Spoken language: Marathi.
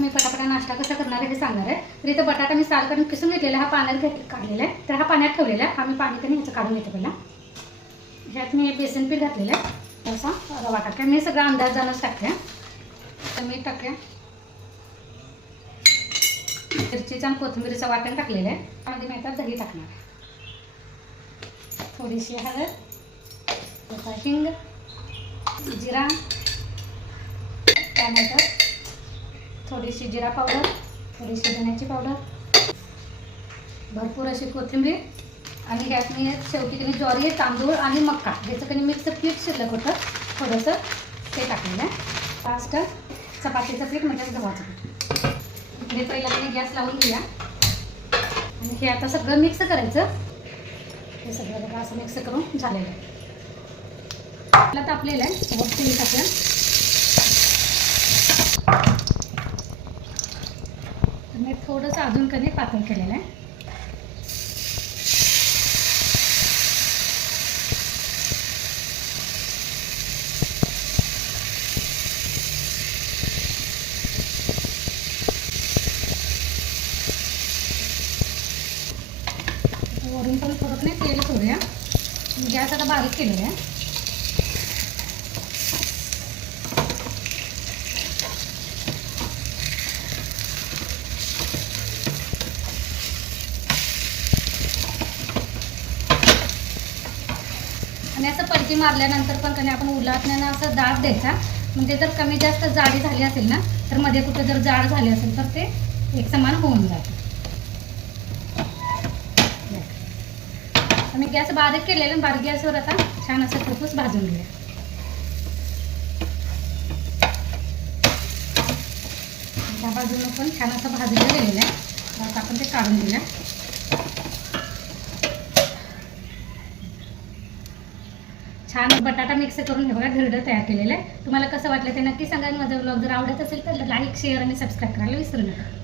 मी पटापटा नाश्ता कसा करणार आहे हे सांगणार आहे. तर इथं बटाटा मी साल काढून किसून घेतलेला, हा पाण्यात काढलेला आहे. तर हा पाण्यात ठेवलेला आहे. आम्ही पाणी कधी ह्याचं काढून घेतो पहिला. ह्यात मी बेसन पीठ घातलेलं आहे. तसा रवा टाकते. मी सगळा अंदाजानच टाकते. तर मी टाकते मिरचीचा आणि कोथिंबीरीचा वाटण टाकलेलं आहे. त्यामध्ये मी आता दही टाकणार, थोडीशी हळद, हिंग, जिरा, त्यानंतर थोडीशी जिरा पावडर, थोडीशी धण्याची पावडर, भरपूर अशी कोथिंबीर आणि ह्यात मी शेवटी ज्वारी, तांदूळ आणि मक्का ज्याचं मिक्स पीठ शिल्लक होतं थोडंसं ते टाकलेलं आहे. फास्ट चपातीचं पीठ म्हणजे गव्हाचं पीठ. हे पहिला गॅस लावून घेऊया आणि हे आता सगळं मिक्स करायचं. हे सगळं बघा असं मिक्स करून झालेलं आहे. आपलं तापलेलं आहे. तेल टाकूया. मी थोडंसं अजून पातळ केलेलं आहे. वरून पण थोडं तेल सोडूया. गॅस आता बारीक केलेला आहे. आणि असं पलटी मारल्यानंतर पण आपण उलटण्यानं असं दाब द्यायचा. म्हणजे जर कमी जास्त जाडी झाली असेल ना, तर मध्ये कुठे जर जाड झाली असेल तर ते एक समान होऊन जातं. मी गॅस बारीक केलेलं, बारीक गॅसवर आता छान असं खरपूस भाजून घेऊया. त्या बाजूनं पण छान असं भाजलं गेलेलं आहे. आता आपण ते काढून घेऊया. छान बटाटा मिक्स करून हे बघा घरडं तयार केलेलं आहे. तुम्हाला कसं वाटलं ते नक्की सांगा. माझा व्लॉग जर आवडत असेल तर लाईक, शेअर आणि सबस्क्राईब करायला विसरू नका.